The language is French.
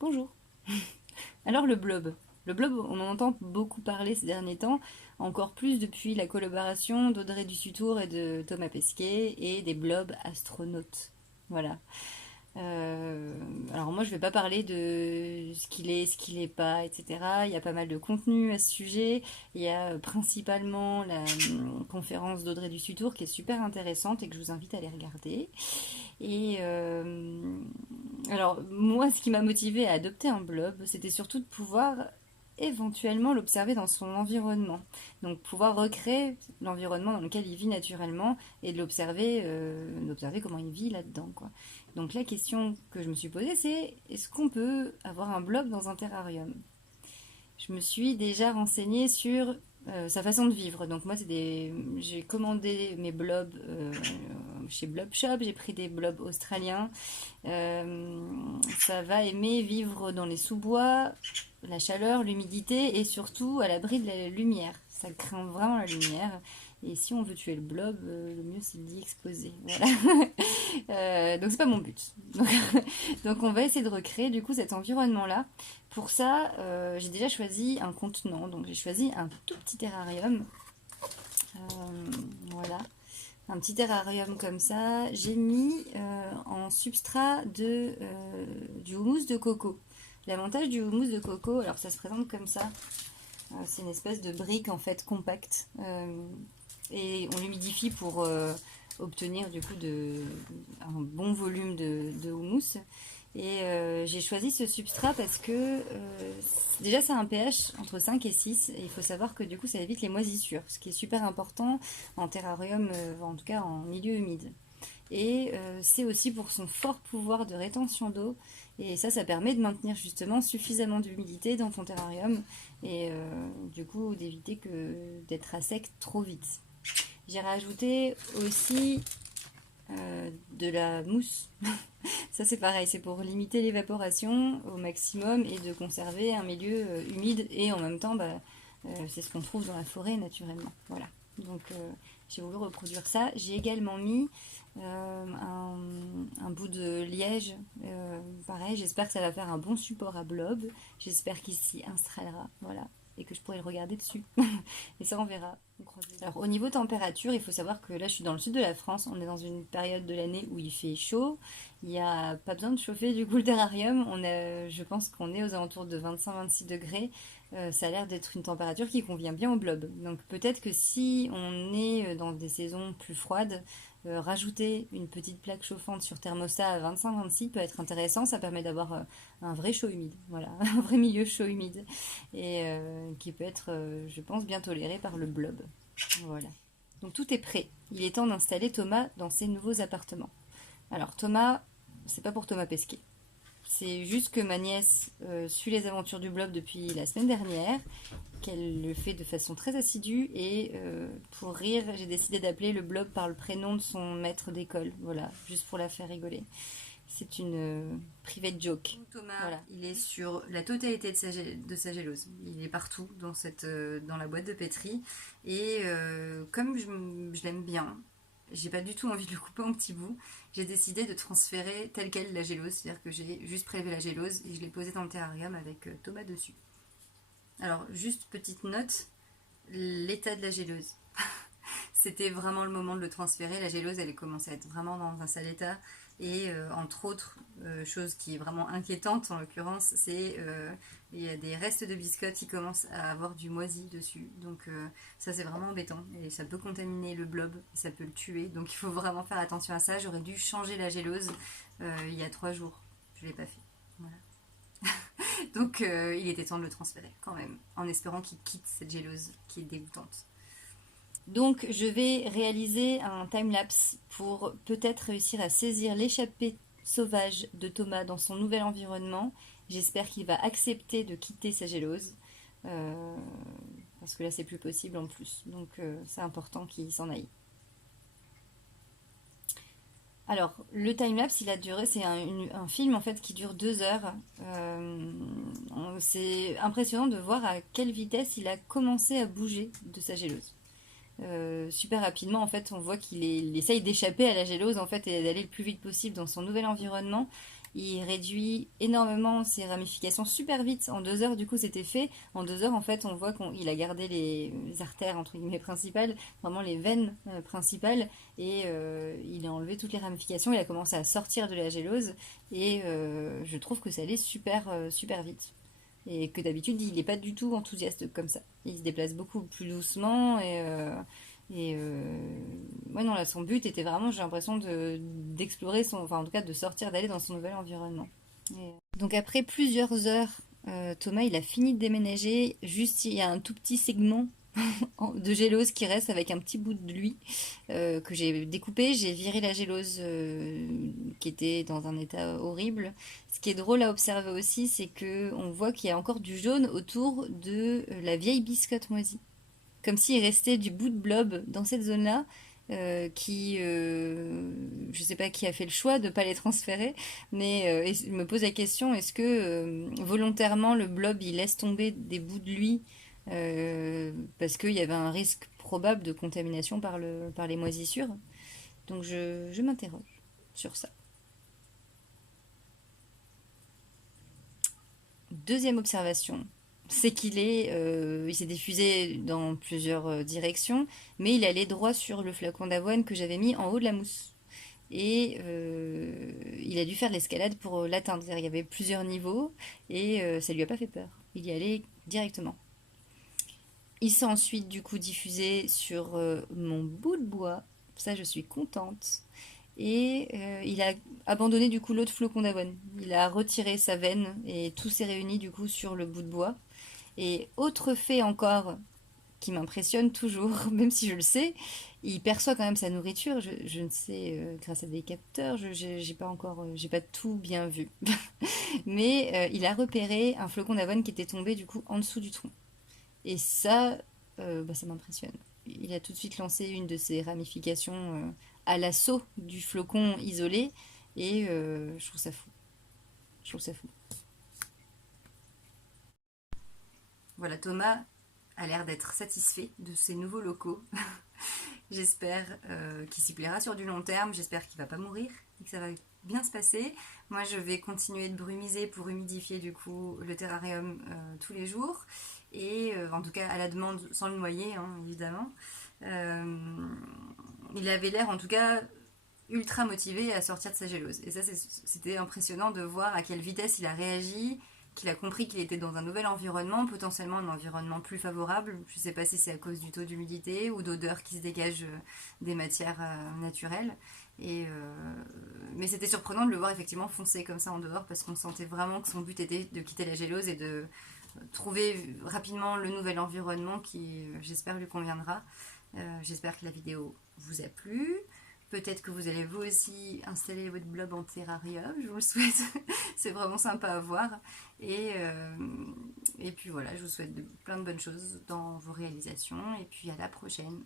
Bonjour. Alors le blob. Le blob, on en entend beaucoup parler ces derniers temps, encore plus depuis la collaboration d'Audrey Dussutour et de Thomas Pesquet et des blobs astronautes. Voilà. Alors moi je vais pas parler de ce qu'il est pas, etc. Il y a pas mal de contenu à ce sujet. Il y a principalement la conférence d'Audrey Dussutour qui est super intéressante et que je vous invite à aller regarder. Et alors moi ce qui m'a motivé à adopter un blob, c'était surtout de pouvoir éventuellement l'observer dans son environnement. Donc pouvoir recréer l'environnement dans lequel il vit naturellement et de l'observer, d'observer comment il vit là-dedans, quoi. Donc la question que je me suis posée, c'est est-ce qu'on peut avoir un blob dans un terrarium? Je me suis déjà renseignée sur sa façon de vivre. Donc moi, j'ai commandé mes blobs chez Blob Shop, j'ai pris des blobs australiens. Ça va aimer vivre dans les sous-bois, la chaleur, l'humidité et surtout à l'abri de la lumière. Ça craint vraiment la lumière. Et si on veut tuer le blob, le mieux c'est de l'y exposer. Voilà. Donc c'est pas mon but. Donc on va essayer de recréer du coup cet environnement-là. Pour ça, j'ai déjà choisi un contenant. Donc j'ai choisi un tout petit terrarium. Voilà. Un petit terrarium comme ça. J'ai mis en substrat du houmous de coco. L'avantage du houmous de coco, alors ça se présente comme ça. C'est une espèce de brique en fait compacte. Et on l'humidifie pour obtenir du coup un bon volume de houmous. Et j'ai choisi ce substrat parce que déjà ça a un pH entre 5 et 6 et il faut savoir que du coup ça évite les moisissures, ce qui est super important en terrarium, en tout cas en milieu humide. Et c'est aussi pour son fort pouvoir de rétention d'eau et ça permet de maintenir justement suffisamment d'humidité dans ton terrarium et du coup d'éviter d'être à sec trop vite. J'ai rajouté aussi de la mousse. Ça c'est pareil, c'est pour limiter l'évaporation au maximum et de conserver un milieu humide et en même temps c'est ce qu'on trouve dans la forêt naturellement. Voilà. Donc j'ai voulu reproduire ça. J'ai également mis un bout de liège. Pareil, j'espère que ça va faire un bon support à blob. J'espère qu'il s'y installera. Voilà. Et que je pourrai le regarder dessus. Et ça on verra. Alors au niveau température, il faut savoir que là je suis dans le sud de la France, on est dans une période de l'année où il fait chaud, il n'y a pas besoin de chauffer du coup le terrarium, je pense qu'on est aux alentours de 25-26 degrés, ça a l'air d'être une température qui convient bien au blob. Donc peut-être que si on est dans des saisons plus froides, rajouter une petite plaque chauffante sur thermostat à 25-26 peut être intéressant, ça permet d'avoir un vrai chaud humide, voilà, un vrai milieu chaud humide, et qui peut être, je pense, bien toléré par le blob. Voilà. Donc tout est prêt. Il est temps d'installer Thomas dans ses nouveaux appartements. Alors Thomas, c'est pas pour Thomas Pesquet. C'est juste que ma nièce suit les aventures du blob depuis la semaine dernière, qu'elle le fait de façon très assidue et pour rire, j'ai décidé d'appeler le blob par le prénom de son maître d'école. Voilà, juste pour la faire rigoler. C'est une private joke. Thomas, voilà, il est sur la totalité de sa gélose. Il est partout dans la boîte de pétri. Et comme je l'aime bien, j'ai pas du tout envie de le couper en petits bouts. J'ai décidé de transférer telle quelle la gélose. C'est-à-dire que j'ai juste prélevé la gélose et je l'ai posée dans le terrarium avec Thomas dessus. Alors, juste petite note, l'état de la gélose. C'était vraiment le moment de le transférer. La gélose, elle commençait à être vraiment dans un sale état. Et entre autres, chose qui est vraiment inquiétante en l'occurrence, c'est il y a des restes de biscottes qui commencent à avoir du moisi dessus. Donc ça c'est vraiment embêtant et ça peut contaminer le blob et ça peut le tuer. Donc il faut vraiment faire attention à ça. J'aurais dû changer la gélose il y a 3 jours. Je ne l'ai pas fait. Voilà. Donc il était temps de le transférer quand même, en espérant qu'il quitte cette gélose qui est dégoûtante. Donc je vais réaliser un timelapse pour peut-être réussir à saisir l'échappée sauvage de Thomas dans son nouvel environnement. J'espère qu'il va accepter de quitter sa gélose. Parce que là c'est plus possible en plus. Donc c'est important qu'il s'en aille. Alors, le timelapse, c'est un film en fait qui dure 2 heures. C'est impressionnant de voir à quelle vitesse il a commencé à bouger de sa gélose. Super rapidement en fait on voit qu'il essaye d'échapper à la gélose en fait et d'aller le plus vite possible dans son nouvel environnement il réduit énormément ses ramifications super vite. En 2 heures, du coup, c'était fait. En 2 heures, en fait, on voit qu'il a gardé les artères, entre guillemets, principales, vraiment les veines principales, et il a enlevé toutes les ramifications, il a commencé à sortir de la gélose, et je trouve que ça allait super vite. Et que d'habitude, il n'est pas du tout enthousiaste comme ça. Il se déplace beaucoup plus doucement ouais, non, là, son but était vraiment, j'ai l'impression, d'explorer son, enfin, en tout cas, de sortir, d'aller dans son nouvel environnement. Donc, après plusieurs heures, Thomas, il a fini de déménager. Juste, il y a un tout petit segment de gélose qui reste avec un petit bout de lui que j'ai découpé. J'ai viré la gélose qui était dans un état horrible. Ce qui est drôle à observer aussi, c'est que on voit qu'il y a encore du jaune autour de la vieille biscotte moisie. Comme s'il restait du bout de blob dans cette zone-là. Je sais pas qui a fait le choix de ne pas les transférer, mais je me pose la question, est-ce que volontairement le blob il laisse tomber des bouts de lui parce qu'il y avait un risque probable de contamination par les moisissures. Donc je m'interroge sur ça. Deuxième observation, c'est il s'est diffusé dans plusieurs directions, mais il allait droit sur le flacon d'avoine que j'avais mis en haut de la mousse. Et il a dû faire l'escalade pour l'atteindre. Il y avait plusieurs niveaux et ça lui a pas fait peur. Il y allait directement. Il s'est ensuite du coup diffusé sur mon bout de bois. Ça, je suis contente. Et il a abandonné du coup l'autre flocon d'avoine. Il a retiré sa veine et tout s'est réuni du coup sur le bout de bois. Et autre fait encore qui m'impressionne toujours, même si je le sais, il perçoit quand même sa nourriture. Je ne sais, grâce à des capteurs, j'ai pas encore, j'ai pas tout bien vu. Mais il a repéré un flocon d'avoine qui était tombé du coup en dessous du tronc. Et ça, ça m'impressionne. Il a tout de suite lancé une de ses ramifications à l'assaut du flocon isolé et je trouve ça fou. Je trouve ça fou. Voilà, Thomas a l'air d'être satisfait de ses nouveaux locaux. J'espère qu'il s'y plaira sur du long terme. J'espère qu'il va pas mourir et que ça va bien se passer. Moi, je vais continuer de brumiser pour humidifier du coup le terrarium tous les jours. Et en tout cas à la demande, sans le noyer, hein, évidemment. Euh, il avait l'air en tout cas ultra motivé à sortir de sa gélose. Et ça, c'était impressionnant de voir à quelle vitesse il a réagi, qu'il a compris qu'il était dans un nouvel environnement, potentiellement un environnement plus favorable. Je ne sais pas si c'est à cause du taux d'humidité ou d'odeur qui se dégage des matières naturelles. Mais c'était surprenant de le voir effectivement foncer comme ça en dehors parce qu'on sentait vraiment que son but était de quitter la gélose et de trouver rapidement le nouvel environnement qui, j'espère, lui conviendra. J'espère que la vidéo vous a plu. Peut-être que vous allez vous aussi installer votre blob en terrarium, je vous le souhaite. C'est vraiment sympa à voir. Et puis voilà, je vous souhaite plein de bonnes choses dans vos réalisations. Et puis à la prochaine.